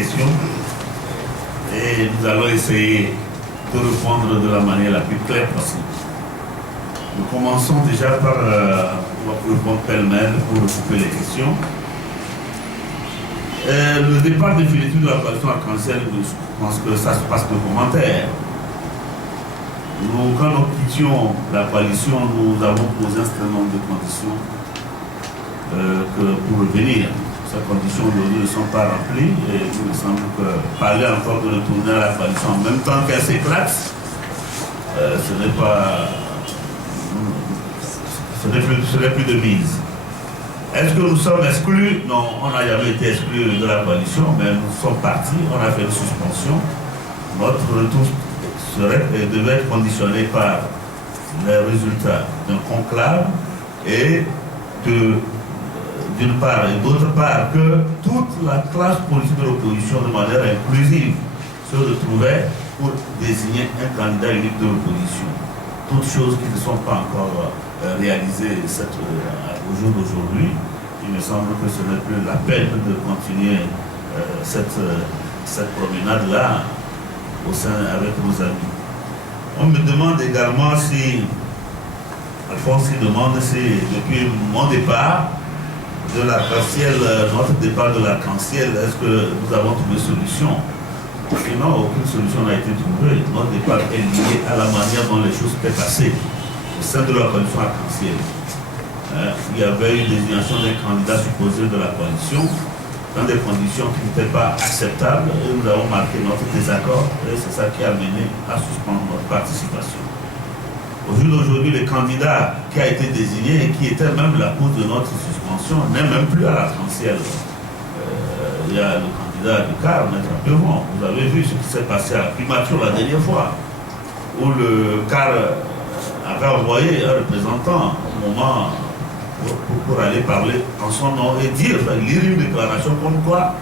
questions et nous allons essayer de répondre de la manière la plus claire possible. Nous commençons déjà par répondre pêle-mêle pour recouper les questions. Le départ définitif de la coalition arc-en-ciel, je pense que ça se passe de commentaires. Quand nous quittions la coalition, nous avons posé un certain nombre de conditions pour revenir. Ces conditions aujourd'hui ne sont pas remplies et il me semble que parler encore de retourner à la coalition en même temps qu'elle s'éclate, ce n'est plus de mise. Est-ce que nous sommes exclus? Non, on n'a jamais été exclus de la coalition, mais nous sommes partis, on a fait une suspension. Notre retour devait être conditionné par les résultats d'un conclave et d'une part et d'autre part que toute la classe politique de l'opposition de manière inclusive se retrouvait pour désigner un candidat unique de l'opposition. Toutes choses qui ne sont pas encore réalisées au jour d'aujourd'hui, il me semble que ce n'est plus la peine de continuer cette promenade-là avec nos amis. On me demande également si, Alphonse demande si depuis mon départ de l'arc-en-ciel, notre départ de l'arc-en-ciel, est-ce que nous avons trouvé solution? Sinon, aucune solution n'a été trouvée. Notre départ est lié à la manière dont les choses étaient passées au sein de la coalition arc-en-ciel. Il y avait une désignation d'un candidat supposé de la coalition dans des conditions qui n'étaient pas acceptables et nous avons marqué notre désaccord et c'est ça qui a mené à suspendre notre participation. Au jour d'aujourd'hui, le candidat qui a été désigné et qui était même la cause de notre suspension n'est même plus à l'arc-en-ciel. Il y a le candidat du CAR, Maître Pevon. Vous avez vu ce qui s'est passé à la primature la dernière fois, où le CAR avait envoyé un représentant au moment pour aller parler en son nom et lire une déclaration comme quoi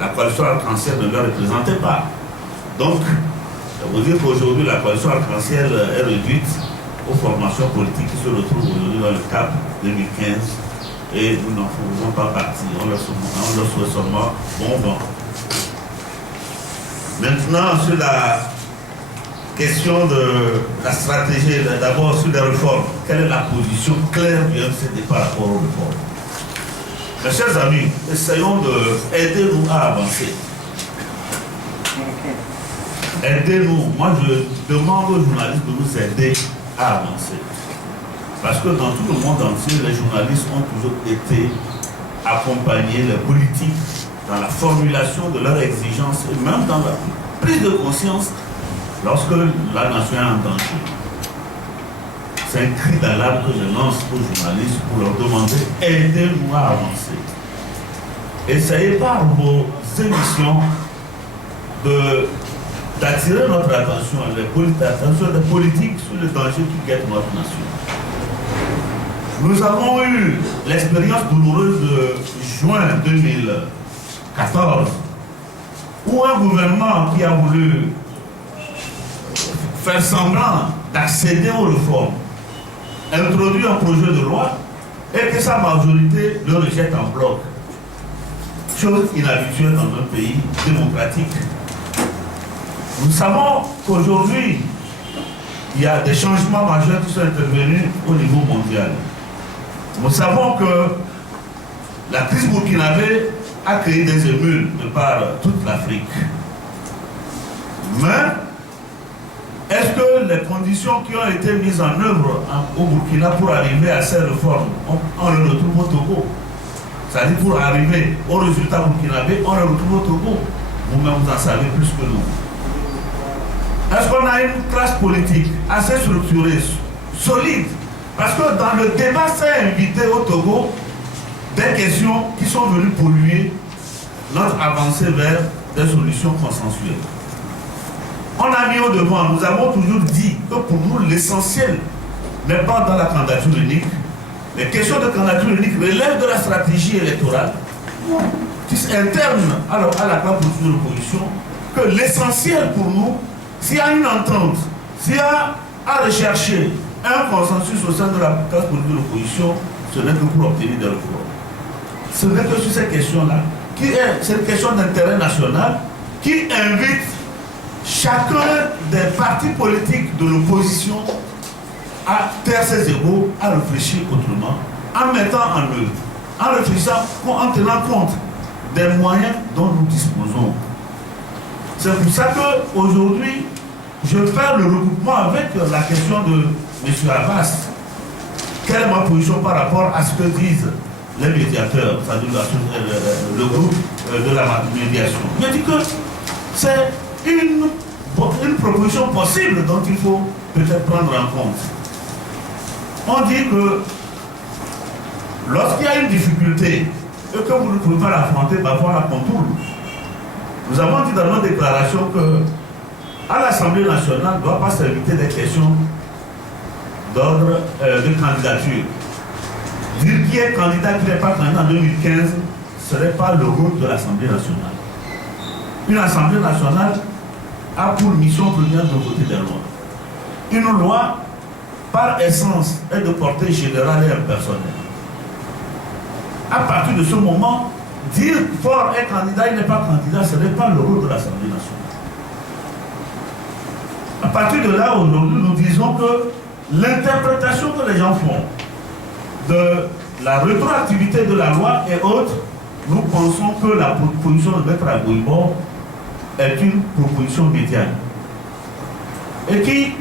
la coalition arc-en-ciel ne le représentait pas. Donc, ça veut dire qu'aujourd'hui, la coalition arc-en-ciel est réduite aux formations politiques qui se retrouvent aujourd'hui dans le CAP 2015 et nous n'en faisons pas partie. On leur souhaite seulement bon vent. Maintenant, sur la question de la stratégie, d'abord sur les réformes, quelle est la position claire du MCD par rapport aux réformes? Mes chers amis, essayons d'aider-nous à avancer. Aidez-nous. Moi, je demande aux journalistes de nous aider à avancer. Parce que dans tout le monde entier, les journalistes ont toujours été accompagnés, les politiques, dans la formulation de leurs exigences et même dans la prise de conscience lorsque la nation est en danger. C'est un cri d'alarme que je lance aux journalistes pour leur demander aidez-nous à avancer. Essayez par vos émissions d'attirer notre attention, l'attention des politiques sur le danger qui guette notre nation. Nous avons eu l'expérience douloureuse de juin 2014, où un gouvernement qui a voulu faire semblant d'accéder aux réformes, introduit un projet de loi et que sa majorité le rejette en bloc. Chose inhabituelle dans un pays démocratique. Nous savons qu'aujourd'hui, il y a des changements majeurs qui sont intervenus au niveau mondial. Nous savons que la crise burkinabé a créé des émules de par toute l'Afrique. Mais est-ce que les conditions qui ont été mises en œuvre au Burkina pour arriver à ces réformes, on les retrouve au Togo? C'est-à-dire pour arriver au résultat burkinabé, on les retrouve au Togo. Vous-même, vous en savez plus que nous. Est-ce qu'on a une classe politique assez structurée, solide? Parce que dans le débat, c'est invité au Togo des questions qui sont venues polluer notre avancée vers des solutions consensuelles. On a mis au devant, nous avons toujours dit que pour nous, l'essentiel n'est pas dans la candidature unique. Les questions de candidature unique relèvent de la stratégie électorale qui s'interne à la classe politique de l'opposition, que l'essentiel pour nous, s'il y a une entente, s'il y a à rechercher un consensus au sein de la classe politique de l'opposition, ce n'est que pour obtenir des réformes. Ce n'est que sur ces questions-là c'est une question d'intérêt national, qui invite chacun des partis politiques de l'opposition à taire ses égos, à réfléchir autrement, en mettant en œuvre, en réfléchissant, en tenant compte des moyens dont nous disposons. C'est pour ça qu'aujourd'hui, je fais le regroupement avec la question de M. Abbas. Quelle est ma position par rapport à ce que disent les médiateurs, c'est-à-dire le groupe de la médiation? Je dis que c'est une proposition possible dont il faut peut-être prendre en compte. On dit que lorsqu'il y a une difficulté et que vous ne pouvez pas l'affronter, parfois la contourne. Nous avons dit dans nos déclarations que à l'Assemblée nationale ne doit pas s'inviter des questions d'ordre de candidature. Dire qui est candidat, qui n'est pas candidat en 2015, ce n'est pas le rôle de l'Assemblée nationale. Une Assemblée nationale a pour mission première de voter des lois. Une loi, par essence, est de portée générale et impersonnelle. À partir de ce moment, dire fort est candidat, il n'est pas candidat, ce n'est pas le rôle de l'Assemblée nationale. À partir de là, aujourd'hui, nous disons que l'interprétation que les gens font de la rétroactivité de la loi et autres, nous pensons que la proposition de Maître Agouibo est une proposition médiane et qui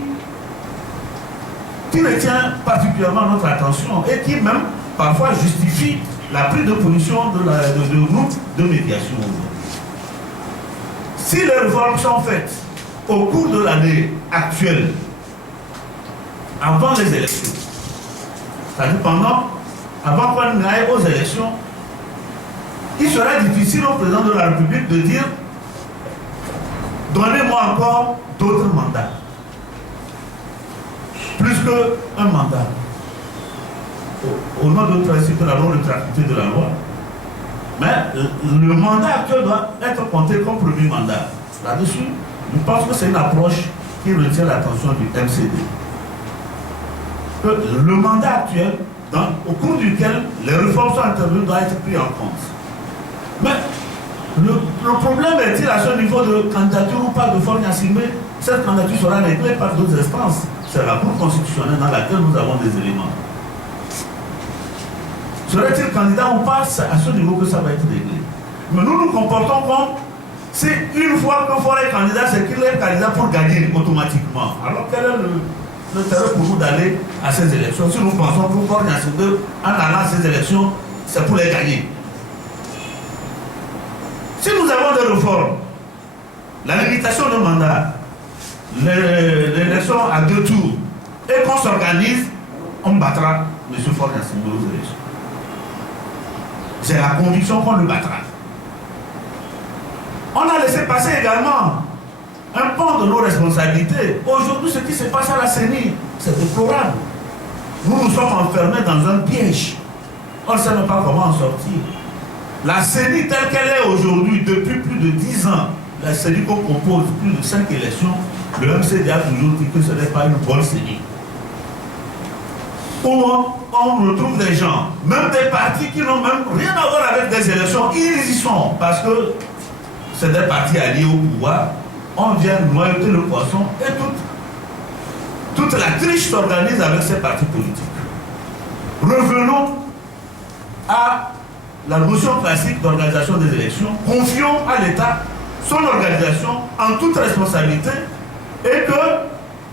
retient particulièrement notre attention et qui même parfois justifie la prise de position de groupe de médiation. Si les réformes sont faites au cours de l'année actuelle, avant les élections, c'est-à-dire avant qu'on aille aux élections, il sera difficile au président de la République de dire donnez-moi encore d'autres mandats. Plus qu'un mandat. Au nom de principe de la non-rétroactivité de la loi. Mais le mandat actuel doit être compté comme premier mandat. Là-dessus, je pense que c'est une approche qui retient l'attention du MCD. Que le mandat actuel, au cours duquel les réformes sont intervenues, doit être pris en compte. Mais le problème est-il à ce niveau de candidature ou pas de Faure Gnassingbé? Cette candidature sera réglée par d'autres instances. C'est la Cour constitutionnelle dans laquelle nous avons des éléments. Serait-il candidat ou pas? C'est à ce niveau que ça va être réglé. Mais nous nous comportons comme si une fois que Faure est candidat, c'est qu'il est candidat pour gagner automatiquement. Alors quel est l'intérêt pour nous d'aller à ces élections? Si nous pensons que Faure Gnassingbé, en allant à ces élections, c'est pour les gagner. Si nous avons des réformes, la limitation de mandat, l'élection à 2 tours, et qu'on s'organise, on battra M. Faure Gnassingbé aux élections. C'est la conviction qu'on le battra. On a laissé passer également un pan de nos responsabilités. Aujourd'hui, ce qui se passe à la CENI, c'est déplorable. Nous nous sommes enfermés dans un piège. On ne sait même pas comment en sortir. La CENI telle qu'elle est aujourd'hui, depuis plus de 10 ans, la CENI qu'on compose plus de 5 élections, le MCD a toujours dit que ce n'est pas une bonne CENI. On retrouve des gens, même des partis qui n'ont même rien à voir avec des élections, ils y sont, parce que c'est des partis alliés au pouvoir. On vient noyauter le poisson et toute la triche s'organise avec ces partis politiques. Revenons à la notion classique d'organisation des élections. Confions à l'État son organisation en toute responsabilité et que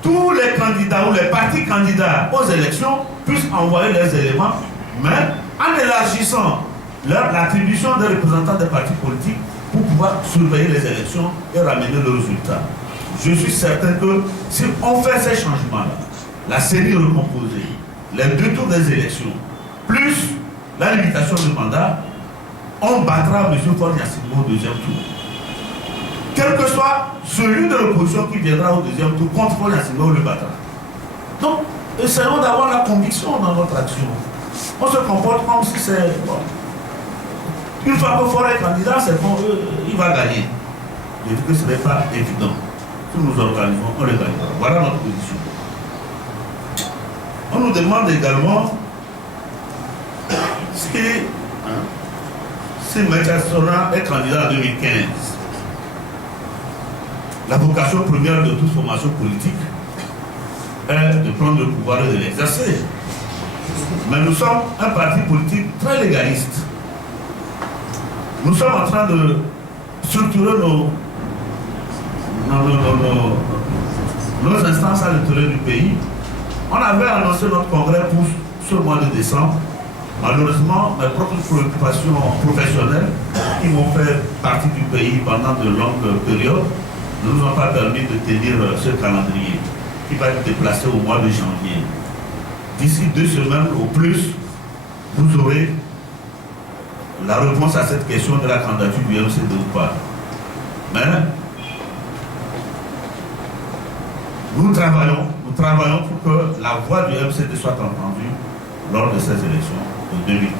tous les candidats ou les partis candidats aux élections puissent envoyer leurs éléments, mais en élargissant l'attribution des représentants des partis politiques pour pouvoir surveiller les élections et ramener le résultat. Je suis certain que si on fait ces changements-là, la CENI recomposée, les 2 tours des élections, plus la limitation du mandat, on battra M. Faure Gnassingbé au 2e tour. Quel que soit celui de l'opposition qui viendra au 2e tour contre Faure Gnassingbé, on le battra. Donc, essayons d'avoir la conviction dans notre action. On se comporte comme si c'est... Bon. Une fois que Faure est candidat, c'est bon, il va gagner. Je dis que ce n'est pas évident. Si nous organisons, on le gagnera. Voilà notre position. On nous demande également si M. Sona est candidat en 2015, la vocation première de toute formation politique est de prendre le pouvoir et de l'exercer. Mais nous sommes un parti politique très légaliste. Nous sommes en train de structurer nos instances à l'intérieur du pays. On avait annoncé notre congrès pour ce mois de décembre. Malheureusement, mes propres préoccupations professionnelles qui m'ont fait partie du pays pendant de longues périodes ne nous ont pas permis de tenir ce calendrier qui va être déplacé au mois de janvier. D'ici 2 semaines au plus, vous aurez la réponse à cette question de la candidature du MCD ou pas. Mais nous travaillons pour que la voix du MCD soit entendue lors de ces élections de 2015.